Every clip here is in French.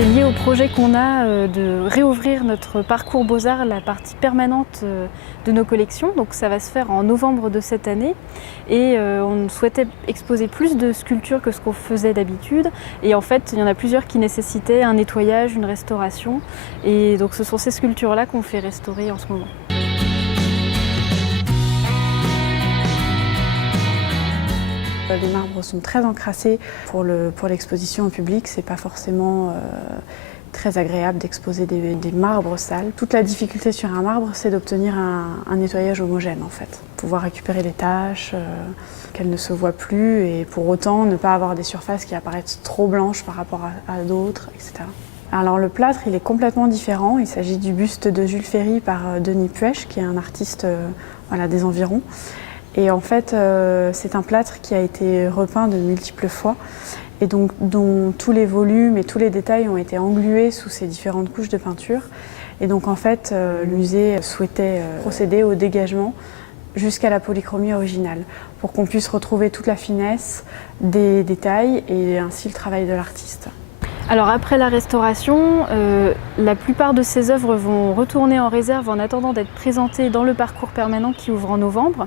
C'est lié au projet qu'on a de réouvrir notre parcours Beaux-Arts, la partie permanente de nos collections. Donc ça va se faire en novembre de cette année et on souhaitait exposer plus de sculptures que ce qu'on faisait d'habitude. Et en fait, il y en a plusieurs qui nécessitaient un nettoyage, une restauration. Et donc ce sont ces sculptures-là qu'on fait restaurer en ce moment. Les marbres sont très encrassés. Pour l'exposition au public, c'est pas forcément très agréable d'exposer des marbres sales. Toute la difficulté sur un marbre, c'est d'obtenir un nettoyage homogène en fait. Pouvoir récupérer les taches, qu'elles ne se voient plus et pour autant ne pas avoir des surfaces qui apparaissent trop blanches par rapport à d'autres, etc. Alors le plâtre, il est complètement différent. Il s'agit du buste de Jules Ferry par Denis Puech, qui est un artiste des environs. Et en fait, c'est un plâtre qui a été repeint de multiples fois et donc dont tous les volumes et tous les détails ont été englués sous ces différentes couches de peinture. Et donc en fait, le musée souhaitait procéder au dégagement jusqu'à la polychromie originale pour qu'on puisse retrouver toute la finesse des détails et ainsi le travail de l'artiste. Alors après la restauration, la plupart de ces œuvres vont retourner en réserve en attendant d'être présentées dans le parcours permanent qui ouvre en novembre.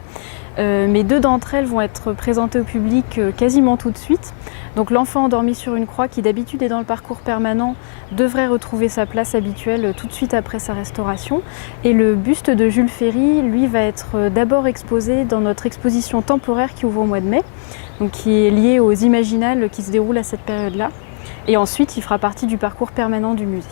Mais deux d'entre elles vont être présentées au public quasiment tout de suite. Donc l'enfant endormi sur une croix, qui d'habitude est dans le parcours permanent, devrait retrouver sa place habituelle tout de suite après sa restauration. Et le buste de Jules Ferry, lui, va être d'abord exposé dans notre exposition temporaire qui ouvre au mois de mai, donc qui est liée aux Imaginales qui se déroulent à cette période-là. Et ensuite, il fera partie du parcours permanent du musée.